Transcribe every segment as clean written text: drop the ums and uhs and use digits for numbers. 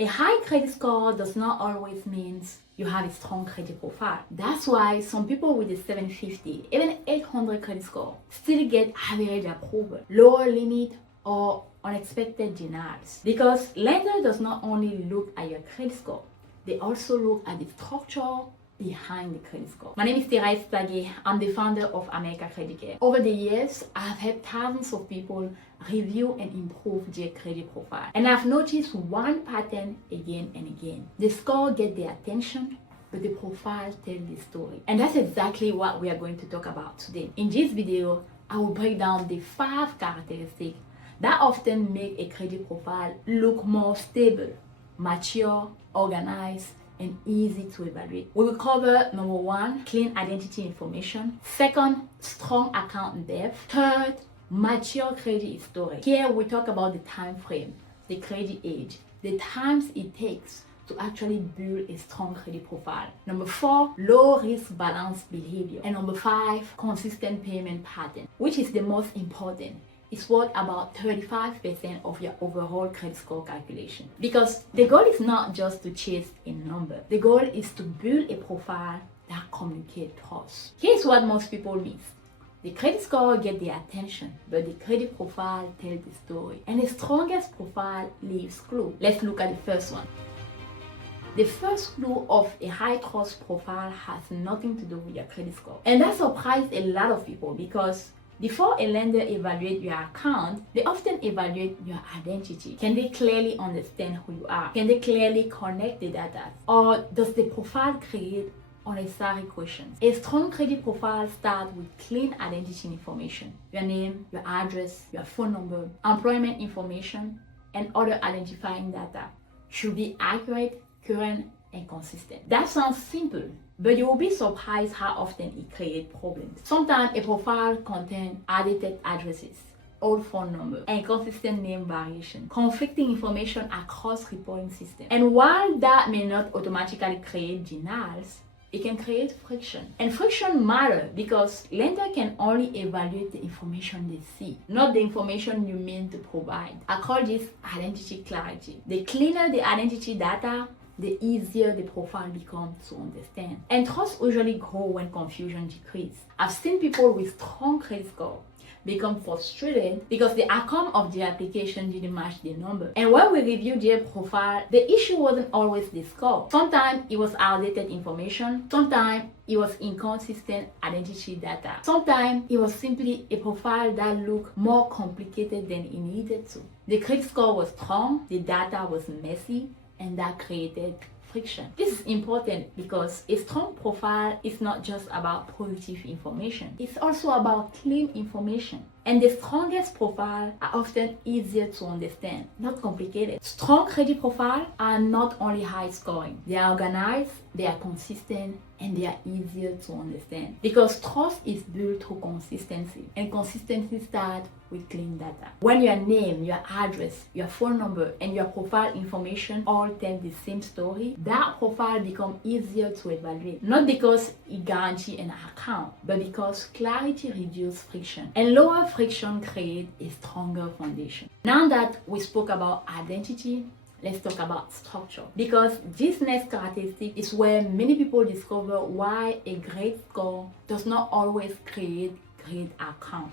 A high credit score does not always mean you have a strong credit profile. That's why some people with a 750, even 800 credit score still get average approval, lower limit, or unexpected denials. Because lender does not only look at your credit score, they also look at the structure behind the credit score. My name is Therese Tsague. I'm the founder of America Credit Care. Over the years, I've helped thousands of people review and improve their credit profile. And I've noticed one pattern again and again. The score gets their attention, but the profile tells the story. And that's exactly what we are going to talk about today. In this video, I will break down the 5 characteristics that often make a credit profile look more stable, mature, organized, and easy to evaluate. We will cover number 1, clean identity information. 2nd, strong account depth. 3rd, mature credit history. Here we talk about the time frame, the credit age, the times it takes to actually build a strong credit profile. Number 4, low risk balance behavior. And number 5, consistent payment pattern, which is the most important. It's worth about 35% of your overall credit score calculation. Because the goal is not just to chase a number. The goal is to build a profile that communicates trust. Here's what most people miss. The credit score gets their attention, but the credit profile tells the story. And the strongest profile leaves clue. Let's look at the first one. The first clue of a high trust profile has nothing to do with your credit score. And that surprised a lot of people because before a lender evaluates your account, they often evaluate your identity. Can they clearly understand who you are? Can they clearly connect the data? Or does the profile create unnecessary questions? A strong credit profile starts with clean identity information. Your name, your address, your phone number, employment information, and other identifying data should be accurate, current, and consistent. That sounds simple, but you will be surprised how often it creates problems. Sometimes a profile contains outdated addresses, old phone number, inconsistent name variation, conflicting information across reporting systems. And while that may not automatically create denials, it can create friction. And friction matters because lender can only evaluate the information they see, not the information you mean to provide. I call this identity clarity. The cleaner the identity data, the easier the profile becomes to understand. And trust usually grows when confusion decreases. I've seen people with strong credit score become frustrated because the outcome of the application didn't match the number. And when we reviewed their profile, the issue wasn't always the score. Sometimes it was outdated information. Sometimes it was inconsistent identity data. Sometimes it was simply a profile that looked more complicated than it needed to. The credit score was strong, the data was messy, and that created friction. This is important because a strong profile is not just about positive information. It's also about clean information. And the strongest profiles are often easier to understand, not complicated. Strong credit profiles are not only high scoring. They are organized, they are consistent, and they are easier to understand. Because trust is built through consistency. And consistency starts with clean data. When your name, your address, your phone number, and your profile information all tell the same story, that profile becomes easier to evaluate. Not because it guarantees an account, but because clarity reduces friction. And lower friction creates a stronger foundation. Now that we spoke about identity, let's talk about structure. Because this next characteristic is where many people discover why a great score does not always create great account.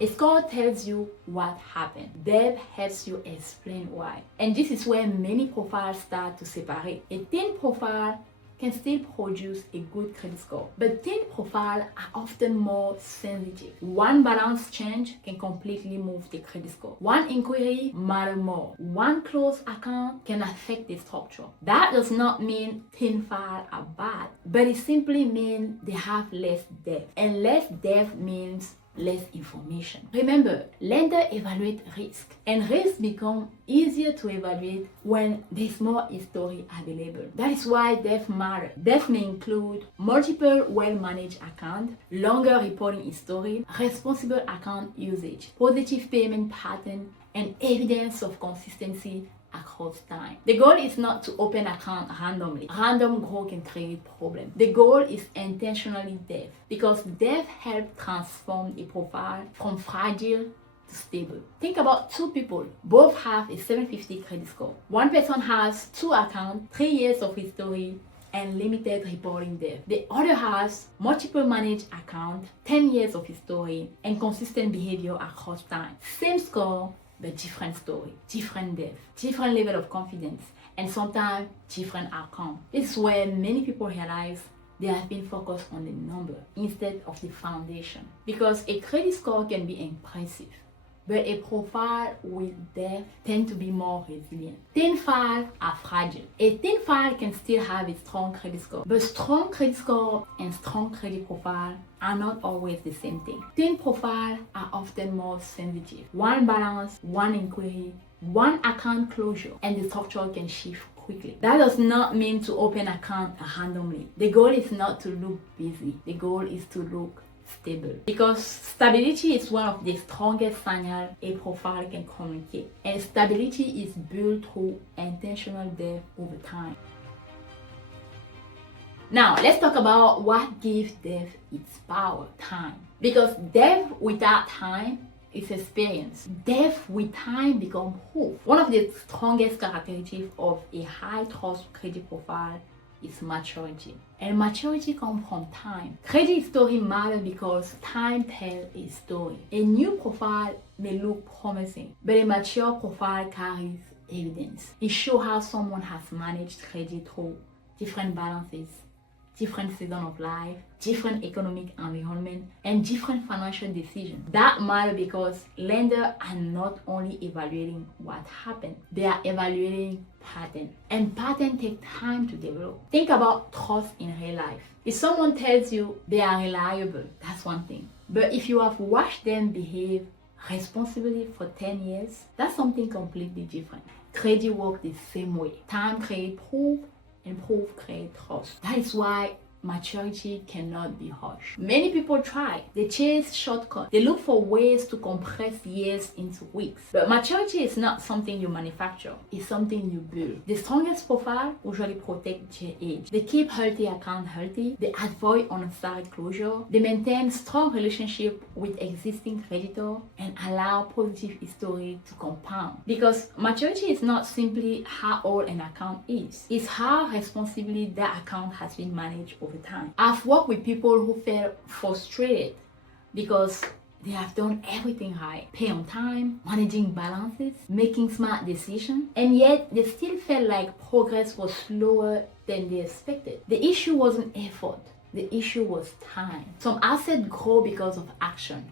A score tells you what happened. Depth helps you explain why. And this is where many profiles start to separate. A thin profile can still produce a good credit score, but thin profiles are often more sensitive. One balance change can completely move the credit score. One inquiry matters more. One closed account can affect the structure. That does not mean thin files are bad, but it simply means they have less depth. And less depth means less information. Remember, lender evaluate risk, and risk become easier to evaluate when there's more history available. That is why depth matters. Depth may include multiple well-managed accounts, longer reporting history, responsible account usage, positive payment pattern, and evidence of consistency across time. The goal is not to open account randomly. Random growth can create problems. The goal is intentionally depth, because depth helps transform a profile from fragile to stable. Think about two people. Both have a 750 credit score. One person has 2 accounts, 3 years of history, and limited reporting depth. The other has multiple managed accounts, 10 years of history, and consistent behavior across time. Same score, but different story, different depth, different level of confidence, and sometimes different outcome. This is where many people realize they have been focused on the number instead of the foundation. Because a credit score can be impressive, but a profile with depth tends to be more resilient. Thin files are fragile. A thin file can still have a strong credit score, but strong credit score and strong credit profile are not always the same thing. Thin profiles are often more sensitive. One balance, one inquiry, one account closure, and the structure can shift quickly. That does not mean to open account randomly. The goal is not to look busy. The goal is to look stable. Because stability is one of the strongest signals a profile can communicate. And stability is built through intentional depth over time. Now, let's talk about what gives depth its power, time. Because depth without time is experience. Depth with time becomes proof. One of the strongest characteristics of a high trust credit profile is maturity. And maturity comes from time. Credit story matters because time tells a story. A new profile may look promising, but a mature profile carries evidence. It shows how someone has managed credit through different balances, different seasons of life, different economic environment, and different financial decisions. That matters because lenders are not only evaluating what happened, they are evaluating patterns. And patterns take time to develop. Think about trust in real life. If someone tells you they are reliable, that's one thing. But if you have watched them behave responsibly for 10 years, that's something completely different. Credit works the same way. Time creates proof, and proof creates trust. That is why maturity cannot be rushed. Many people try. They chase shortcuts. They look for ways to compress years into weeks. But maturity is not something you manufacture. It's something you build. The strongest profile usually protect their age. They keep healthy accounts healthy. They avoid unnecessary closure. They maintain strong relationship with existing creditor and allow positive history to compound. Because maturity is not simply how old an account is. It's how responsibly that account has been managed over time. I've worked with people who felt frustrated because they have done everything right, pay on time, managing balances, making smart decisions, and yet they still felt like progress was slower than they expected. The issue wasn't effort, the issue was time. Some assets grow because of action,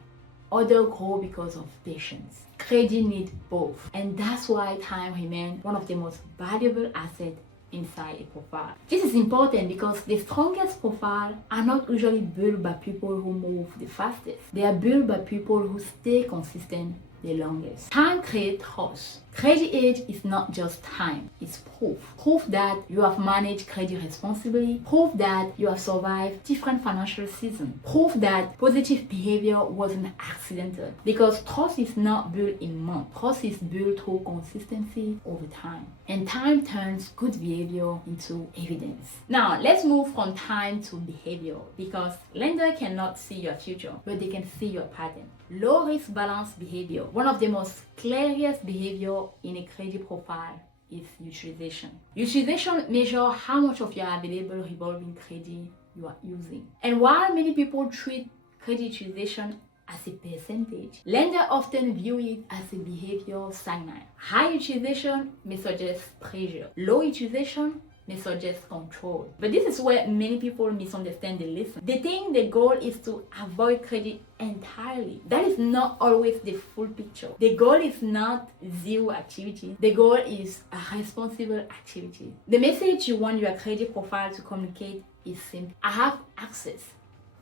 others grow because of patience. Credit needs both, and that's why time remains one of the most valuable assets inside a profile. This is important because the strongest profiles are not usually built by people who move the fastest. They are built by people who stay consistent the longest. Time creates trust. Credit age is not just time, it's proof. Proof that you have managed credit responsibly, proof that you have survived different financial seasons, proof that positive behavior wasn't accidental. Because trust is not built in months, trust is built through consistency over time. And time turns good behavior into evidence. Now, let's move from time to behavior because lenders cannot see your future, but they can see your pattern. Low risk balanced behavior. One of the most clearest behavior in a credit profile is utilization. Utilization measures how much of your available revolving credit you are using. And while many people treat credit utilization as a percentage, lenders often view it as a behavioral signal. High utilization may suggest pressure. Low utilization may suggest control. But this is where many people misunderstand the lesson. They think the goal is to avoid credit entirely. That is not always the full picture. The goal is not zero activity. The goal is a responsible activity. The message you want your credit profile to communicate is simple. I have access,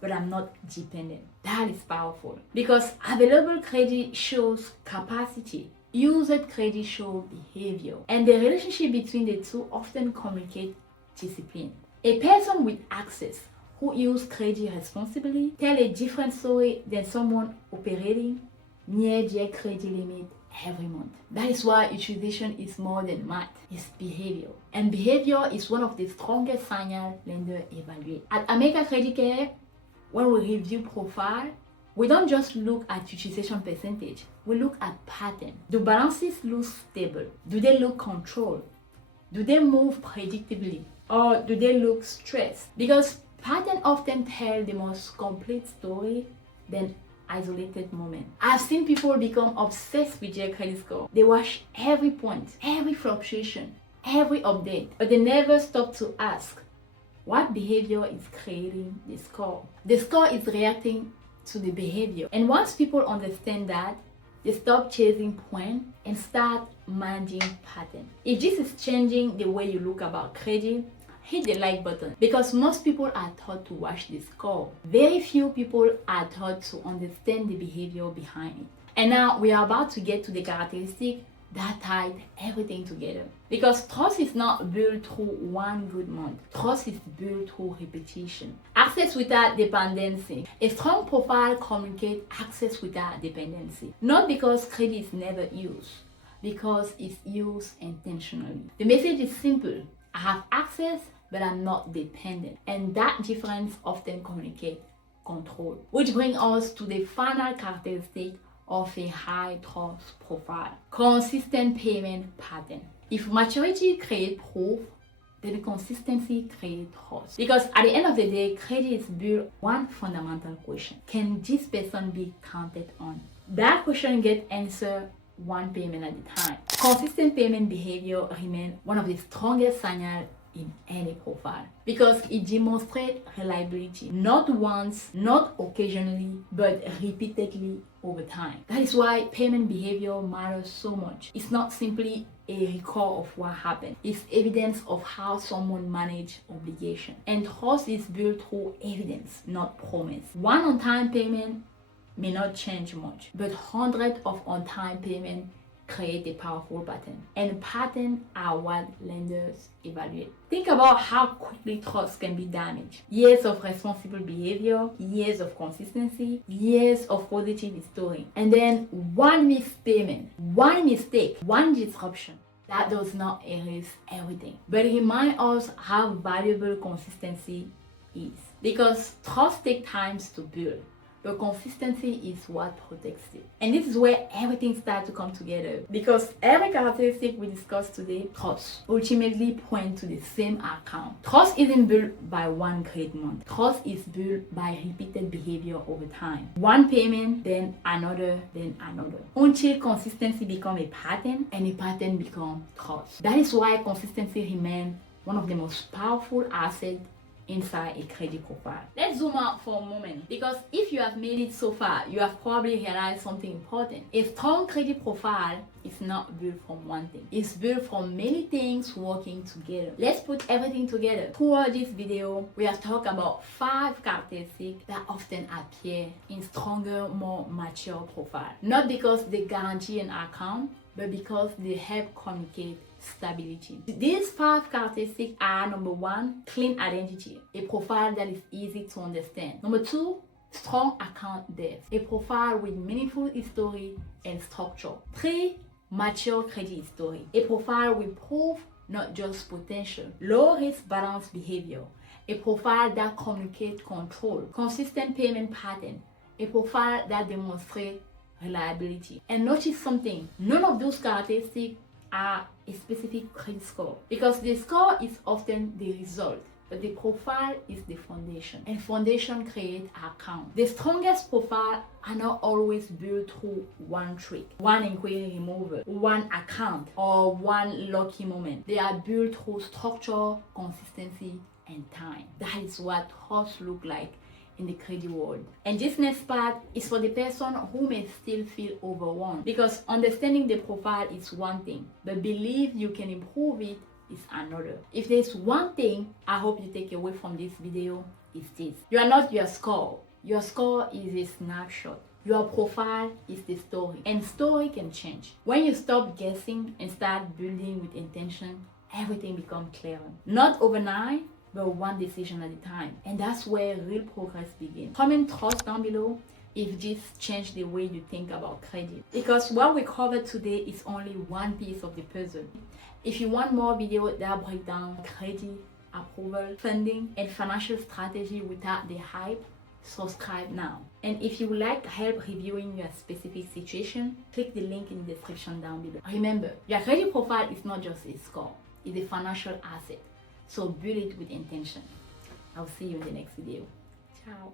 but I'm not dependent. That is powerful because available credit shows capacity. Used credit shows behavior, and the relationship between the two often communicate discipline. A person with access who uses credit responsibly tells a different story than someone operating near their credit limit every month. That is why utilization is more than math, it's behavior. And behavior is one of the strongest signals lenders evaluate. At America Credit Care, when we review profile, We don't just look at utilization percentage, we look at pattern. Do balances look stable? Do they look controlled? Do they move predictably? Or do they look stressed? Because patterns often tell the most complete story than isolated moment. I've seen people become obsessed with their credit score. They watch every point, every fluctuation, every update, but they never stop to ask, what behavior is creating the score? The score is reacting to the behavior. And once people understand that, they stop chasing points and start managing pattern. If this is changing the way you look about credit, hit the like button, because most people are taught to watch the score. Very few people are taught to understand the behavior behind it. And now we are about to get to the characteristic that tied everything together. Because trust is not built through one good month. Trust is built through repetition. Access without dependency. A strong profile communicates access without dependency. Not because credit is never used, because it's used intentionally. The message is simple. I have access, but I'm not dependent. And that difference often communicates control. Which brings us to the final characteristic of a high trust profile. Consistent payment pattern. If maturity creates proof, then consistency creates trust. Because at the end of the day, credit is built one fundamental question. Can this person be counted on? That question gets answered one payment at a time. Consistent payment behavior remains one of the strongest signals in any profile, because it demonstrates reliability, not once, not occasionally, but repeatedly over time. That is why payment behavior matters so much. It's not simply a record of what happened. It's evidence of how someone managed obligation. And trust is built through evidence, not promise. One on-time payment may not change much, but hundreds of on-time payments create a powerful pattern. And patterns are what lenders evaluate. Think about how quickly trust can be damaged. Years of responsible behavior, years of consistency, years of positive history. And then one missed payment, one mistake, one disruption. That does not erase everything, but it reminds us how valuable consistency is. Because trust takes time to build, but consistency is what protects it. And this is where everything starts to come together. Because every characteristic we discussed today, trust, ultimately point to the same account. Trust isn't built by one great month. Trust is built by repeated behavior over time. One payment, then another, until consistency becomes a pattern, and a pattern becomes trust. That is why consistency remains one of the most powerful assets inside a credit profile. Let's zoom out for a moment, because if you have made it so far, you have probably realized something important. A strong credit profile is not built from one thing. It's built from many things working together. Let's put everything together. Throughout this video, we have talked about 5 characteristics that often appear in stronger, more mature profiles. Not because they guarantee an account, but because they help communicate stability. These 5 characteristics are: number 1, clean identity, a profile that is easy to understand. Number 2, strong account depth, a profile with meaningful history and structure. 3, mature credit history, a profile with proof, not just potential. Low risk balanced behavior, a profile that communicates control. Consistent payment pattern, a profile that demonstrates reliability. And notice something, none of those characteristics are a specific credit score, because the score is often the result, but the profile is the foundation, and foundation creates account. The strongest profile are not always built through one trick, one inquiry removal, one account, or one lucky moment. They are built through structure, consistency, and time. That is what trust looks like in the credit world. And this next part is for the person who may still feel overwhelmed, because understanding the profile is one thing, but believe you can improve it is another. If there's one thing I hope you take away from this video, is this: you are not your score. Your score is a snapshot. Your profile is the story, and story can change. When you stop guessing and start building with intention, everything becomes clearer. Not overnight, but one decision at a time. And that's where real progress begins. Comment trust down below if this changed the way you think about credit, because what we covered today is only one piece of the puzzle. If you want more videos that break down credit, approval, funding, and financial strategy without the hype, subscribe now. And if you would like help reviewing your specific situation, click the link in the description down below. Remember, your credit profile is not just a score, it's a financial asset. So build it with intention. I'll see you in the next video. Ciao.